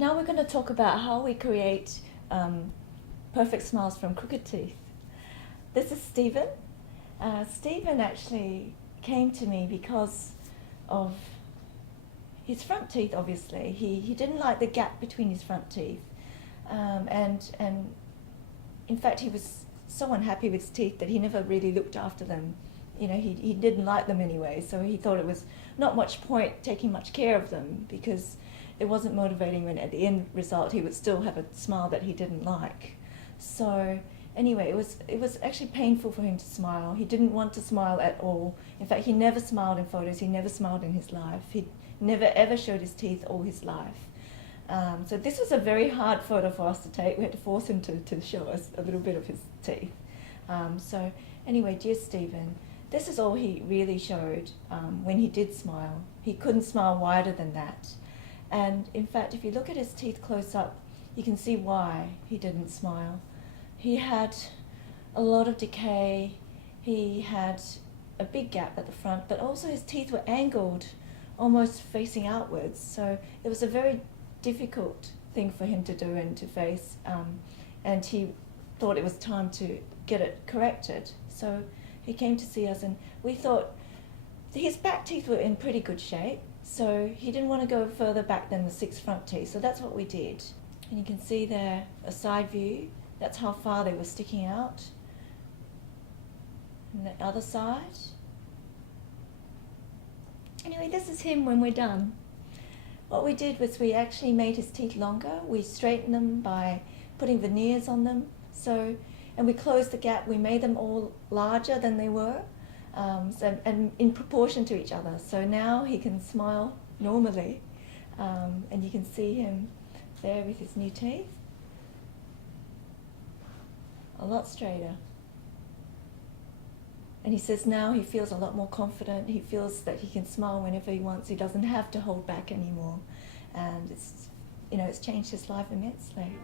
Now we're going to talk about how we create perfect smiles from crooked teeth. This is Stephen. Stephen actually came to me because of his front teeth, obviously. He didn't like the gap between his front teeth. And in fact, he was so unhappy with his teeth that he never really looked after them. You know, he didn't like them anyway, so he thought it was not much point taking much care of them because it wasn't motivating when at the end result he would still have a smile that he didn't like. So anyway, it was actually painful for him to smile. He didn't want to smile at all. In fact, he never smiled in photos. He never smiled in his life. He never ever showed his teeth all his life. So this was a very hard photo for us to take. We had to force him to show us a little bit of his teeth. So anyway, dear Stephen, this is all he really showed when he did smile. He couldn't smile wider than that. And in fact, if you look at his teeth close up, you can see why he didn't smile. He had a lot of decay. He had a big gap at the front, but also his teeth were angled, almost facing outwards. So it was a very difficult thing for him to do and to face. And he thought it was time to get it corrected. So he came to see us, and we thought his back teeth were in pretty good shape. So he didn't want to go further back than the 6 front teeth, so that's what we did. And you can see there a side view, that's how far they were sticking out. And the other side. Anyway, this is him when we're done. What we did was we actually made his teeth longer. We straightened them by putting veneers on them. And we closed the gap. We made them all larger than they were. And in proportion to each other. So now he can smile normally, and you can see him there with his new teeth. A lot straighter. And he says now he feels a lot more confident. He feels that he can smile whenever he wants. He doesn't have to hold back anymore. And it's changed his life immensely.